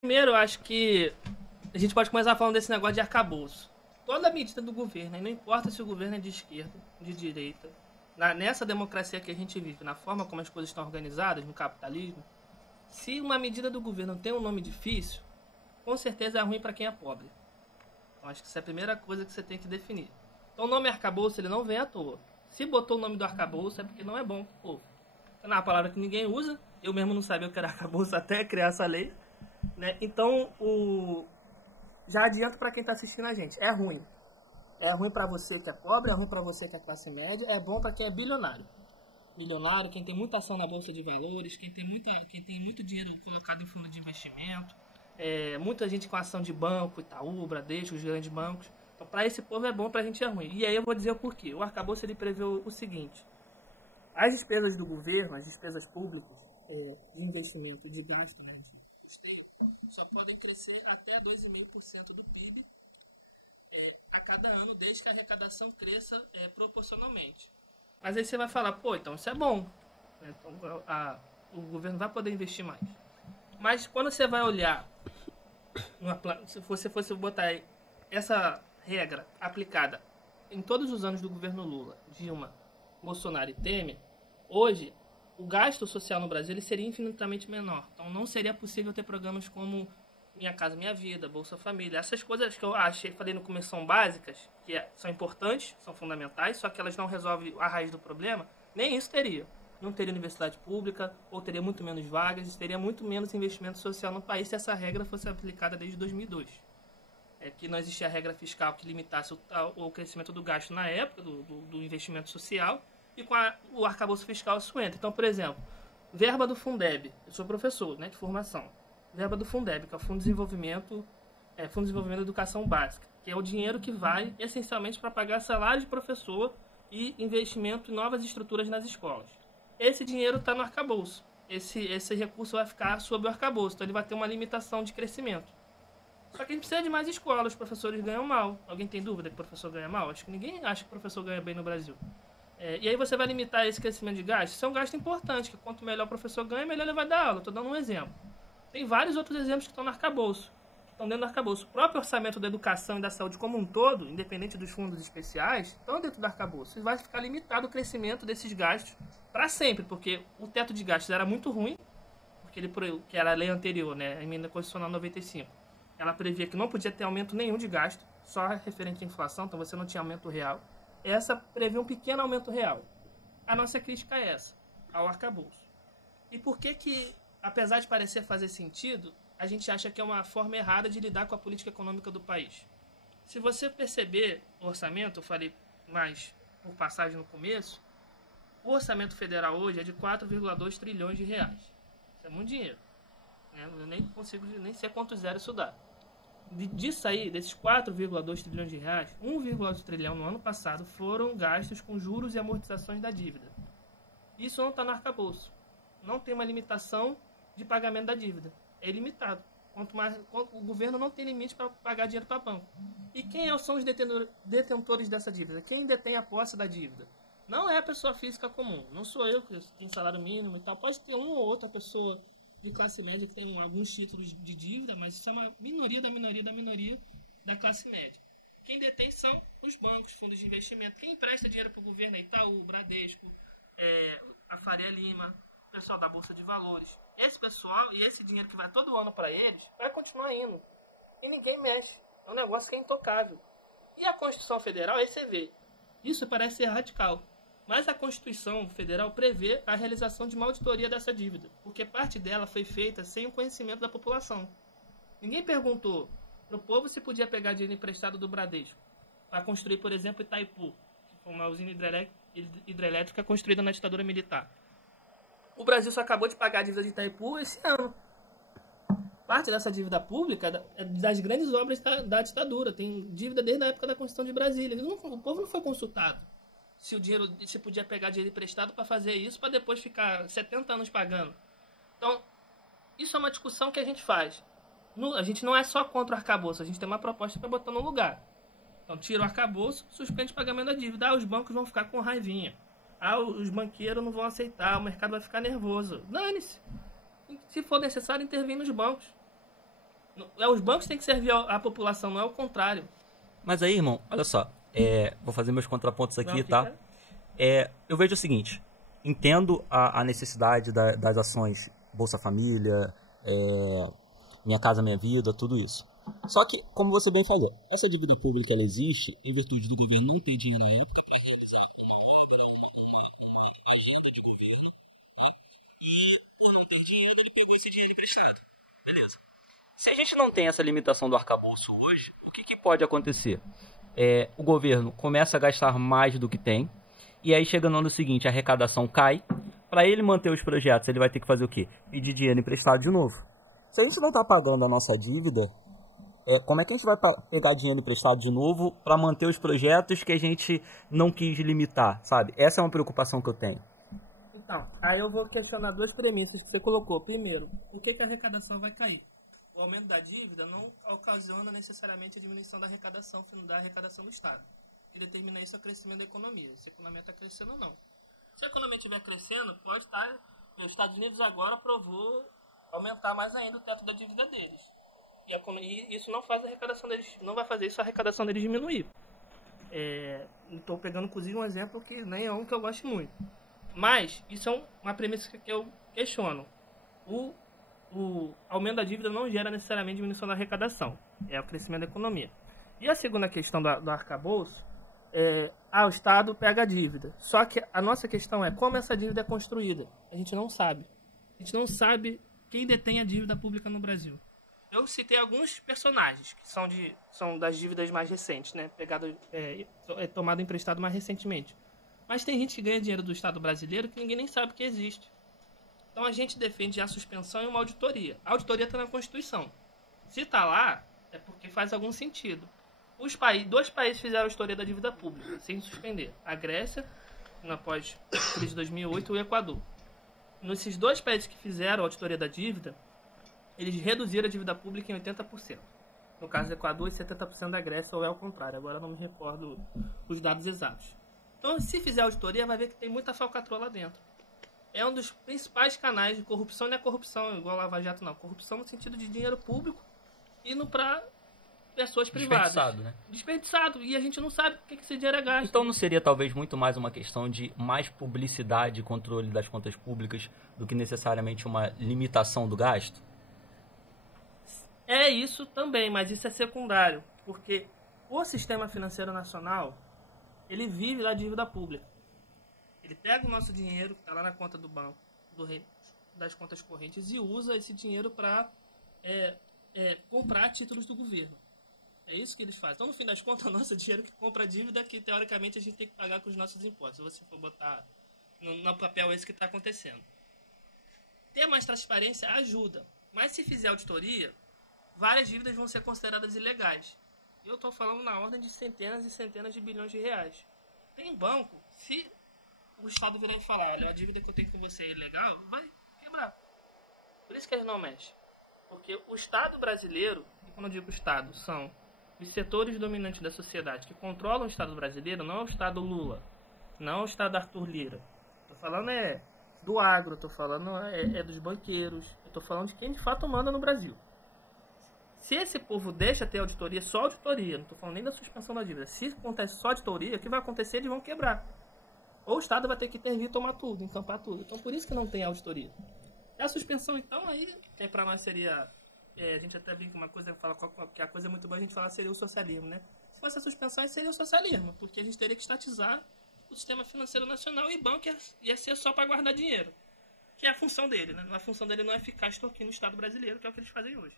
Primeiro, eu acho que a gente pode começar falando desse negócio de arcabouço. Toda medida do governo, e não importa se o governo é de esquerda, de direita, nessa democracia que a gente vive, na forma como as coisas estão organizadas, no capitalismo, se uma medida do governo tem um nome difícil, com certeza é ruim para quem é pobre. Então, acho que essa é a primeira coisa que você tem que definir. Então, o nome arcabouço ele não vem à toa. Se botou o nome do arcabouço é porque não é bom pro povo. Então, é uma palavra que ninguém usa. Eu mesmo não sabia o que era arcabouço até criar essa lei. Né? Então, já adianto para quem está assistindo a gente. É ruim. É ruim para você que é pobre, é ruim para você que é classe média, é bom para quem é bilionário. Milionário, quem tem muita ação na bolsa de valores, quem tem muito dinheiro colocado em fundo de investimento, muita gente com ação de banco, Itaú, Bradesco, os grandes bancos. Então, para esse povo é bom, para a gente é ruim. E aí eu vou dizer o porquê. O arcabouço ele prevê o seguinte: as despesas do governo, as despesas públicas de investimento, de gasto, né, de custeio, só podem crescer até 2,5% do PIB a cada ano, desde que a arrecadação cresça proporcionalmente. Mas aí você vai falar, pô, então isso é bom. Então o governo vai poder investir mais. Mas quando você vai olhar, se você fosse botar essa regra aplicada em todos os anos do governo Lula, Dilma, Bolsonaro e Temer, hoje o gasto social no Brasil ele seria infinitamente menor. Então não seria possível ter programas como Minha Casa Minha Vida, Bolsa Família. Essas coisas que eu falei no começo são básicas, que são importantes, são fundamentais, só que elas não resolvem a raiz do problema. Nem isso teria. Não teria universidade pública, ou teria muito menos vagas, e teria muito menos investimento social no país se essa regra fosse aplicada desde 2002. Que não existia a regra fiscal que limitasse o crescimento do gasto na época do investimento social, e com o arcabouço fiscal isso entra. Então, por exemplo, verba do Fundeb. Eu sou professor, né, de formação. Verba do Fundeb, que é o Fundo de Desenvolvimento da Educação Básica, que é o dinheiro que vai essencialmente para pagar salário de professor e investimento em novas estruturas nas escolas. Esse dinheiro está no arcabouço. Esse recurso vai ficar sob o arcabouço, então ele vai ter uma limitação de crescimento. Só que a gente precisa de mais escolas, os professores ganham mal. Alguém tem dúvida que o professor ganha mal? Acho que ninguém acha que o professor ganha bem no Brasil. E aí você vai limitar esse crescimento de gasto? Isso é um gasto importante, que quanto melhor o professor ganha, melhor ele vai dar aula. Estou dando um exemplo. Tem vários outros exemplos que estão no arcabouço. Estão dentro do arcabouço. O próprio orçamento da educação e da saúde como um todo, independente dos fundos especiais, estão dentro do arcabouço. E vai ficar limitado o crescimento desses gastos para sempre, porque o teto de gastos era muito ruim, porque que era a lei anterior, né, a emenda constitucional 95. Ela previa que não podia ter aumento nenhum de gasto, só referente à inflação, então você não tinha aumento real. Essa prevê um pequeno aumento real. A nossa crítica é essa, ao arcabouço. E por que, apesar de parecer fazer sentido, a gente acha que é uma forma errada de lidar com a política econômica do país? Se você perceber o orçamento, eu falei mais por passagem no começo, o orçamento federal hoje é de 4,2 trilhões de reais. Isso é muito dinheiro. Eu nem sei quanto zero isso dá. Disso aí, desses 4,2 trilhões de reais, 1,8 trilhão no ano passado foram gastos com juros e amortizações da dívida. Isso não está no arcabouço. Não tem uma limitação de pagamento da dívida. É ilimitado. O governo não tem limite para pagar dinheiro para banco. E quem são os detentores dessa dívida? Quem detém a posse da dívida? Não é a pessoa física comum. Não sou eu que tenho salário mínimo e tal. Pode ter uma ou outra pessoa de classe média que tem alguns títulos de dívida, mas isso é uma minoria da classe média. Quem detém são os bancos, fundos de investimento. Quem empresta dinheiro para o governo é Itaú, Bradesco, a Faria Lima, o pessoal da Bolsa de Valores. Esse pessoal e esse dinheiro que vai todo ano para eles vai continuar indo. E ninguém mexe. É um negócio que é intocável. E a Constituição Federal, aí você vê, isso parece ser radical. Mas a Constituição Federal prevê a realização de uma auditoria dessa dívida, porque parte dela foi feita sem o conhecimento da população. Ninguém perguntou para o povo se podia pegar dinheiro emprestado do Bradesco para construir, por exemplo, Itaipu, que foi uma usina hidrelétrica construída na ditadura militar. O Brasil só acabou de pagar a dívida de Itaipu esse ano. Parte dessa dívida pública é das grandes obras da ditadura. Tem dívida desde a época da Constituição de Brasília. O povo não foi consultado se podia pegar dinheiro emprestado para fazer isso, para depois ficar 70 anos pagando. Então, isso é uma discussão que a gente faz. A gente não é só contra o arcabouço, a gente tem uma proposta para botar no lugar. Então, tira o arcabouço, suspende o pagamento da dívida. Os bancos vão ficar com raivinha. Os banqueiros não vão aceitar, o mercado vai ficar nervoso. Dane-se. Se for necessário, intervir nos bancos. Os bancos têm que servir à população, não é o contrário. Mas aí, irmão, olha só. Vou fazer meus contrapontos aqui, tá? Eu vejo o seguinte. Entendo a necessidade das ações Bolsa Família, Minha Casa Minha Vida, tudo isso. Só que, como você bem falou, essa dívida pública ela existe em virtude do governo não ter dinheiro na época para realizar uma obra, uma agenda de governo, tá? E por não ter dinheiro, ele pegou esse dinheiro emprestado. Beleza. Se a gente não tem essa limitação do arcabouço hoje, o que pode acontecer? O governo começa a gastar mais do que tem, e aí chega no ano seguinte, a arrecadação cai. Para ele manter os projetos, ele vai ter que fazer o quê? Pedir dinheiro emprestado de novo. Se a gente não está pagando a nossa dívida, como é que a gente vai pegar dinheiro emprestado de novo para manter os projetos que a gente não quis limitar, sabe? Essa é uma preocupação que eu tenho. Então, aí eu vou questionar duas premissas que você colocou. Primeiro, por que a arrecadação vai cair? O aumento da dívida não ocasiona necessariamente a diminuição da arrecadação do Estado. E determina isso o crescimento da economia. Se a economia está crescendo ou não. Se a economia estiver crescendo, pode estar... Os Estados Unidos agora aprovou aumentar mais ainda o teto da dívida deles. E isso não faz a arrecadação deles, não vai fazer isso a arrecadação deles diminuir. Estou pegando, inclusive, um exemplo que nem é um que eu gosto muito. Mas isso é uma premissa que eu questiono. O aumento da dívida não gera necessariamente diminuição da arrecadação. É o crescimento da economia. E a segunda questão do arcabouço o Estado pega a dívida. Só que a nossa questão é como essa dívida é construída. A gente não sabe. A gente não sabe quem detém a dívida pública no Brasil. Eu citei alguns personagens que são das dívidas mais recentes, né? Tomado emprestado mais recentemente. Mas tem gente que ganha dinheiro do Estado brasileiro que ninguém nem sabe que existe. Então a gente defende a suspensão e uma auditoria. A auditoria está na Constituição. Se está lá, é porque faz algum sentido. Dois países fizeram a auditoria da dívida pública, sem suspender. A Grécia, após a crise de 2008, e o Equador. Nesses dois países que fizeram a auditoria da dívida, eles reduziram a dívida pública em 80%. No caso do Equador, e 70% da Grécia, ou é ao contrário. Agora eu não me recordo os dados exatos. Então, se fizer a auditoria, vai ver que tem muita falcatrua lá dentro. É um dos principais canais de corrupção. Não é corrupção igual a Lava Jato, não. Corrupção no sentido de dinheiro público indo para pessoas privadas. Desperdiçado, né? Desperdiçado. E a gente não sabe o que esse dinheiro é gasto. Então não seria talvez muito mais uma questão de mais publicidade e controle das contas públicas do que necessariamente uma limitação do gasto? É isso também, mas isso é secundário. Porque o sistema financeiro nacional, ele vive da dívida pública. Ele pega o nosso dinheiro, que está lá na conta do banco, das contas correntes, e usa esse dinheiro para comprar títulos do governo. É isso que eles fazem. Então, no fim das contas, é o nosso dinheiro que compra a dívida que, teoricamente, a gente tem que pagar com os nossos impostos. Se você for botar no papel, é isso que está acontecendo. Ter mais transparência ajuda. Mas se fizer auditoria, várias dívidas vão ser consideradas ilegais. Eu estou falando na ordem de centenas e centenas de bilhões de reais. Tem banco, se o Estado virar e falar, olha, a dívida que eu tenho com você é ilegal, vai quebrar. Por isso que eles não mexem. Porque o Estado brasileiro, e quando eu digo Estado, são os setores dominantes da sociedade que controlam o Estado brasileiro, não é o Estado Lula, não é o Estado Arthur Lira. Estou falando do agro, estou falando dos banqueiros, estou falando de quem de fato manda no Brasil. Se esse povo deixa ter auditoria, só auditoria, não estou falando nem da suspensão da dívida, se acontece só auditoria, o que vai acontecer? Eles vão quebrar. Ou o Estado vai ter que intervir e tomar tudo, encampar tudo. Então por isso que não tem auditoria. A suspensão, então, aí, que para nós seria... a gente até brinca uma coisa, fala que a coisa é muito boa, a gente fala seria o socialismo, né? Se fosse a suspensão, seria o socialismo, porque a gente teria que estatizar o sistema financeiro nacional e banco ia ser só para guardar dinheiro. Que é a função dele, né? A função dele não é ficar extorquindo o Estado brasileiro, que é o que eles fazem hoje.